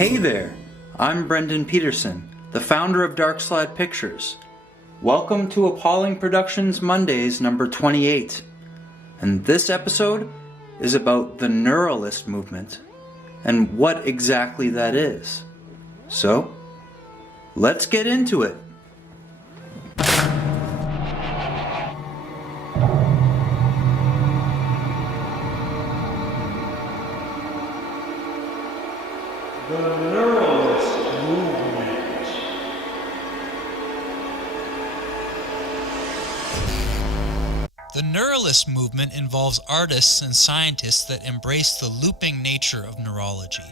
Hey there, I'm Brendan Petersen, the founder of DARKSLIDE Pictures. Welcome to Appalling Productions Mondays number 28. And this episode is about the Neuralist Movement and what exactly that is. So, let's get into it. The Neuralist Movement. The Neuralist movement involves artists and scientists that embrace the looping nature of neurology,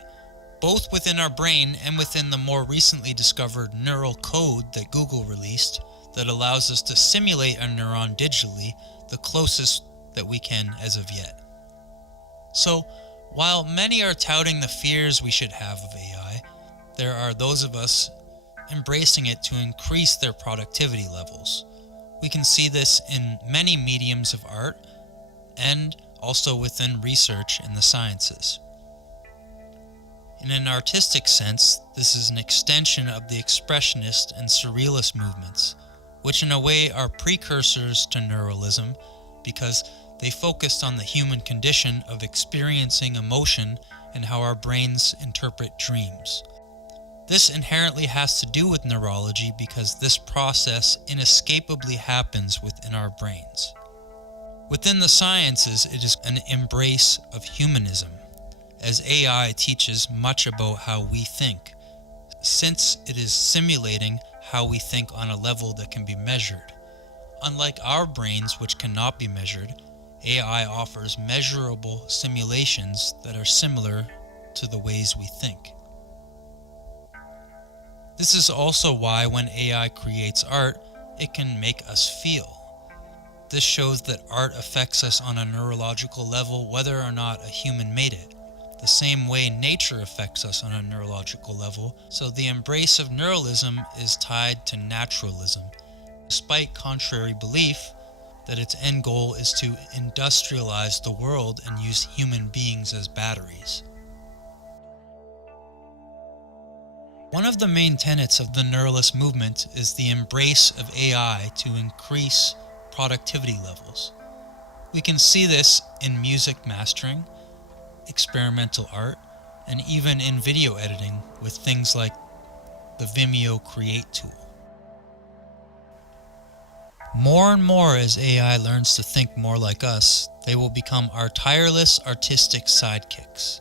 both within our brain and within the more recently discovered neural code that Google released that allows us to simulate a neuron digitally, the closest that we can as of yet. So, while many are touting the fears we should have of AI, there are those of us embracing it to increase their productivity levels. We can see this in many mediums of art and also within research in the sciences. In an artistic sense, this is an extension of the expressionist and surrealist movements, which in a way are precursors to neuralism because they focused on the human condition of experiencing emotion and how our brains interpret dreams. This inherently has to do with neurology because this process inescapably happens within our brains. Within the sciences, it is an embrace of humanism, as AI teaches much about how we think, since it is simulating how we think on a level that can be measured. Unlike our brains, which cannot be measured, AI offers measurable simulations that are similar to the ways we think. This is also why when AI creates art, it can make us feel. This shows that art affects us on a neurological level whether or not a human made it, the same way nature affects us on a neurological level, so the embrace of neuralism is tied to naturalism, despite contrary belief that its end goal is to industrialize the world and use human beings as batteries. One of the main tenets of the Neuralist movement is the embrace of AI to increase productivity levels. We can see this in music mastering, experimental art, and even in video editing with things like the Vimeo Create tool. More and more as AI learns to think more like us, they will become our tireless artistic sidekicks.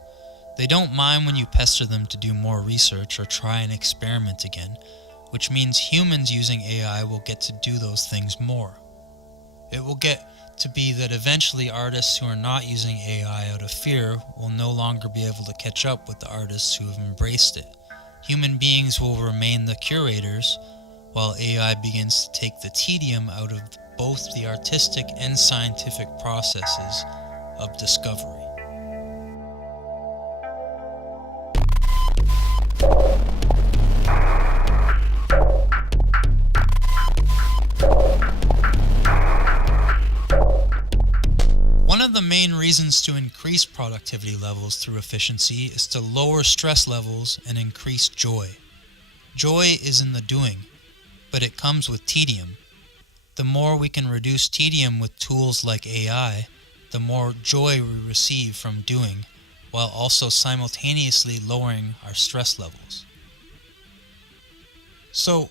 They don't mind when you pester them to do more research or try and experiment again, which means humans using AI will get to do those things more. It will get to be that eventually artists who are not using AI out of fear will no longer be able to catch up with the artists who have embraced it. Human beings will remain the curators, while AI begins to take the tedium out of both the artistic and scientific processes of discovery. One of the main reasons to increase productivity levels through efficiency is to lower stress levels and increase joy. Joy is in the doing, but it comes with tedium. The more we can reduce tedium with tools like AI, the more joy we receive from doing, while also simultaneously lowering our stress levels. So,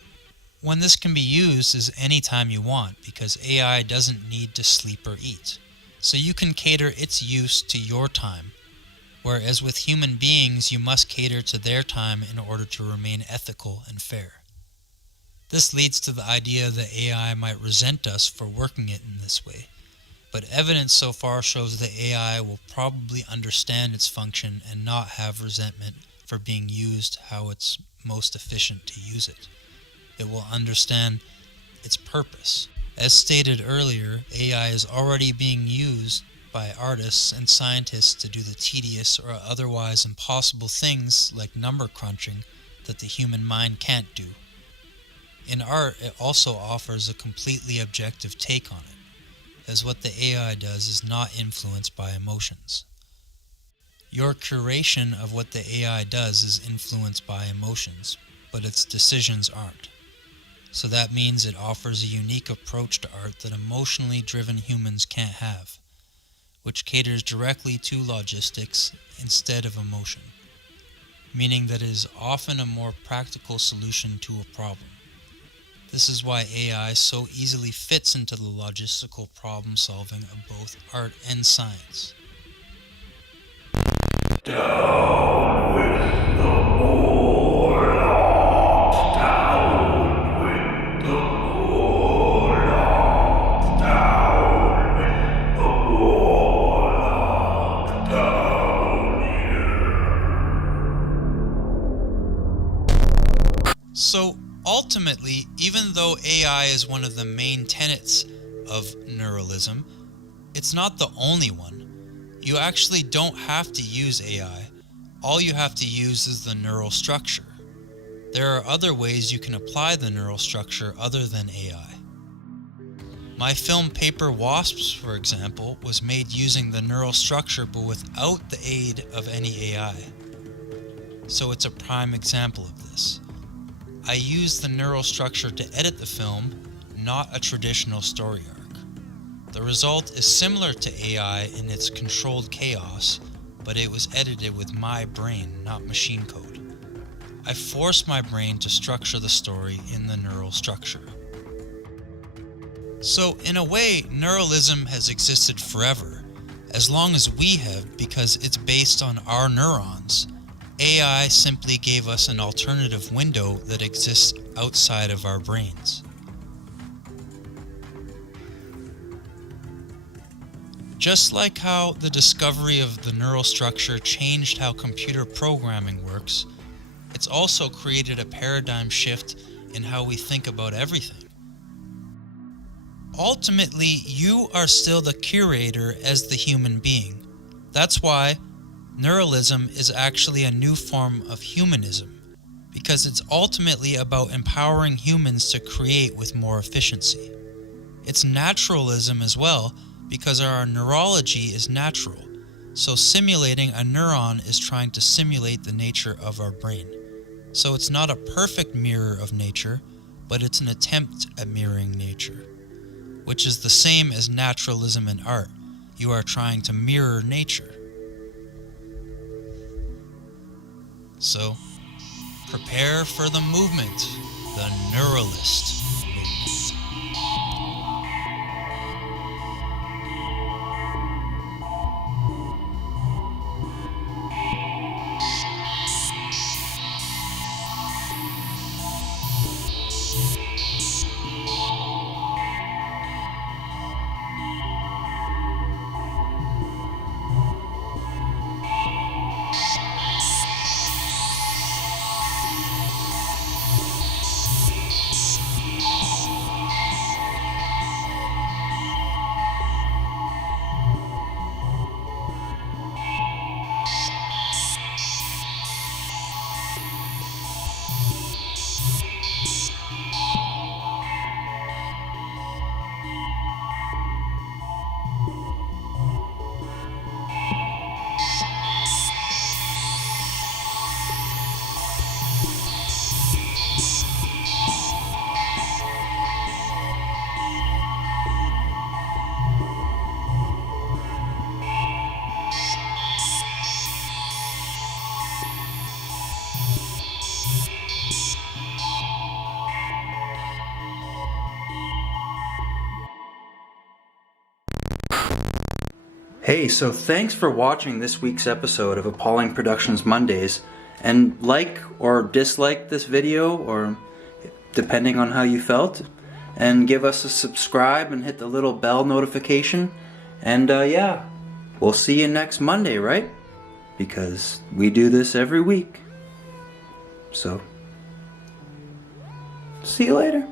when this can be used is anytime you want, because AI doesn't need to sleep or eat. So you can cater its use to your time, whereas with human beings you must cater to their time in order to remain ethical and fair. This leads to the idea that AI might resent us for working it in this way, but evidence so far shows that AI will probably understand its function and not have resentment for being used how it's most efficient to use it. It will understand its purpose. As stated earlier, AI is already being used by artists and scientists to do the tedious or otherwise impossible things like number crunching that the human mind can't do. In art, it also offers a completely objective take on it, as what the AI does is not influenced by emotions. Your curation of what the AI does is influenced by emotions, but its decisions aren't. So that means it offers a unique approach to art that emotionally driven humans can't have, which caters directly to logistics instead of emotion, meaning that it is often a more practical solution to a problem. This is why AI so easily fits into the logistical problem solving of both art and science. Down with the Morlocks. Down with the Morlocks. Down with the Morlocks. Down here. So ultimately, even though AI is one of the main tenets of neuralism, it's not the only one. You actually don't have to use AI. All you have to use is the neural structure. There are other ways you can apply the neural structure other than AI. My film Paper Wasps, for example, was made using the neural structure but without the aid of any AI. So it's a prime example of this. I used the neural structure to edit the film, not a traditional story arc. The result is similar to AI in its controlled chaos, but it was edited with my brain, not machine code. I forced my brain to structure the story in the neural structure. So, in a way, neuralism has existed forever, as long as we have, because it's based on our neurons. AI simply gave us an alternative window that exists outside of our brains. Just like how the discovery of the neural structure changed how computer programming works, it's also created a paradigm shift in how we think about everything. Ultimately, you are still the curator as the human being. That's why neuralism is actually a new form of humanism, because it's ultimately about empowering humans to create with more efficiency. It's naturalism as well, because our neurology is natural, so simulating a neuron is trying to simulate the nature of our brain. So it's not a perfect mirror of nature, but it's an attempt at mirroring nature, which is the same as naturalism in art. You are trying to mirror nature. So, prepare for the movement, the Neuralist Movement. Hey, so thanks for watching this week's episode of Appalling Productions Mondays, and like or dislike this video, or depending on how you felt, and give us a subscribe and hit the little bell notification, and yeah, we'll see you next Monday, right? Because we do this every week. So, see you later.